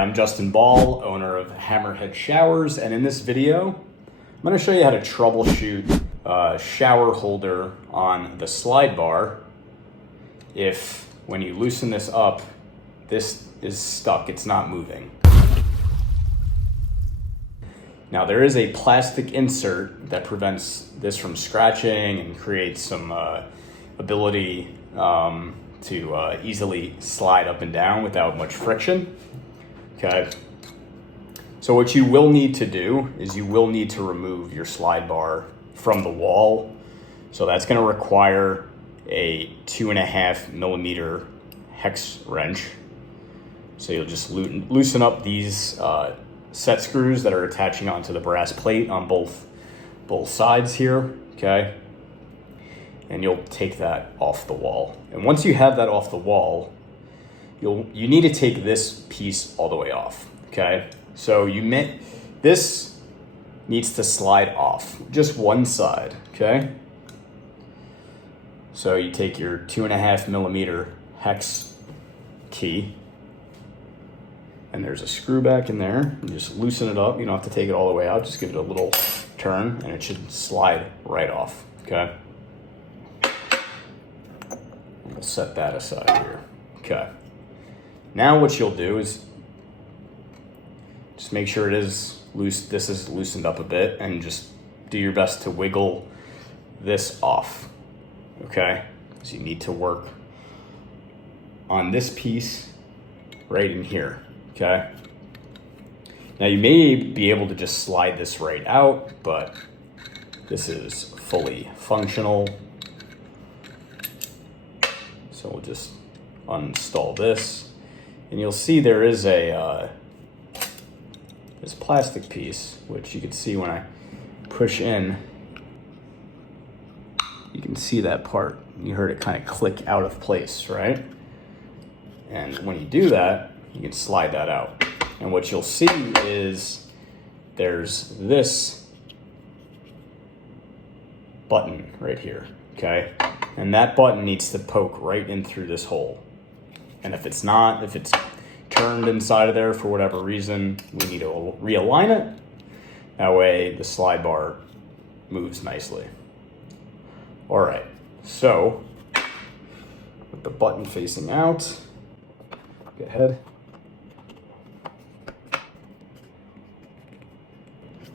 Hi, I'm Justin Ball, owner of Hammerhead Showers, and in this video, I'm going to show you how to troubleshoot a shower holder on the slide bar if, when you loosen this up, this is stuck, it's not moving. Now, there is a plastic insert that prevents this from scratching and creates some ability to easily slide up and down without much friction. Okay, so what you will need to do is you will need to remove your slide bar from the wall. So that's going to require a 2.5 millimeter hex wrench. So you'll just loosen up these set screws that are attaching onto the brass plate on both sides here, okay? And you'll take that off the wall. And once you have that off the wall, you need to take this piece all the way off, okay? So this needs to slide off, just one side, okay? So you take your 2.5 millimeter hex key, and there's a screw back in there. You just loosen it up. You don't have to take it all the way out. Just give it a little turn, and it should slide right off, okay? We'll set that aside here, okay? Now what you'll do is just make sure it is loose. This is loosened up a bit, and just do your best to wiggle this off, okay? So you need to work on this piece right in here, okay? Now you may be able to just slide this right out, but this is fully functional. So we'll just uninstall this. And you'll see there is this plastic piece, which you can see when I push in, you can see that part. You heard it kind of click out of place, right? And when you do that, you can slide that out. And what you'll see is there's this button right here, okay? And that button needs to poke right in through this hole. And if it's turned inside of there for whatever reason, we need to realign it. That way the slide bar moves nicely. All right, so with the button facing out, go ahead.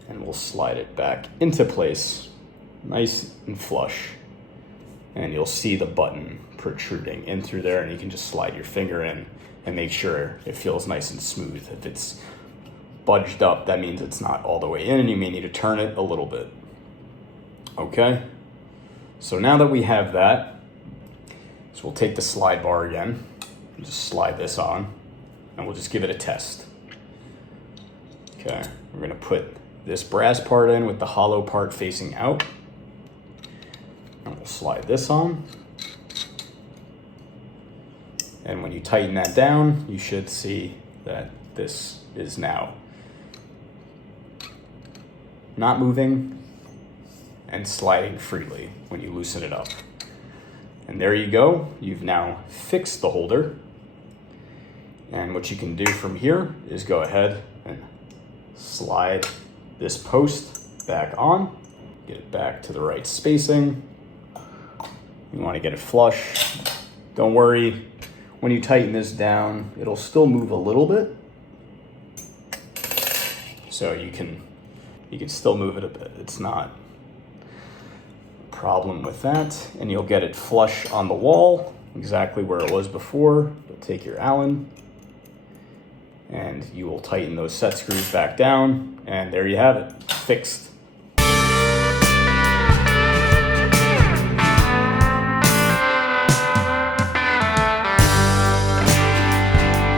And we'll slide it back into place, nice and flush. And you'll see the button protruding in through there, and you can just slide your finger in and make sure it feels nice and smooth. If it's budged up, that means it's not all the way in, and you may need to turn it a little bit. Okay, so now that we have that, so we'll take the slide bar again, and just slide this on, and we'll just give it a test. Okay, we're gonna put this brass part in with the hollow part facing out. And we'll slide this on. And when you tighten that down, you should see that this is now not moving and sliding freely when you loosen it up. And there you go. You've now fixed the holder. And what you can do from here is go ahead and slide this post back on, get it back to the right spacing. You want to get it flush. Don't worry, when you tighten this down, it'll still move a little bit. So you can still move it a bit. It's not a problem with that. And you'll get it flush on the wall, exactly where it was before. You'll take your Allen and you will tighten those set screws back down, and there you have it, fixed.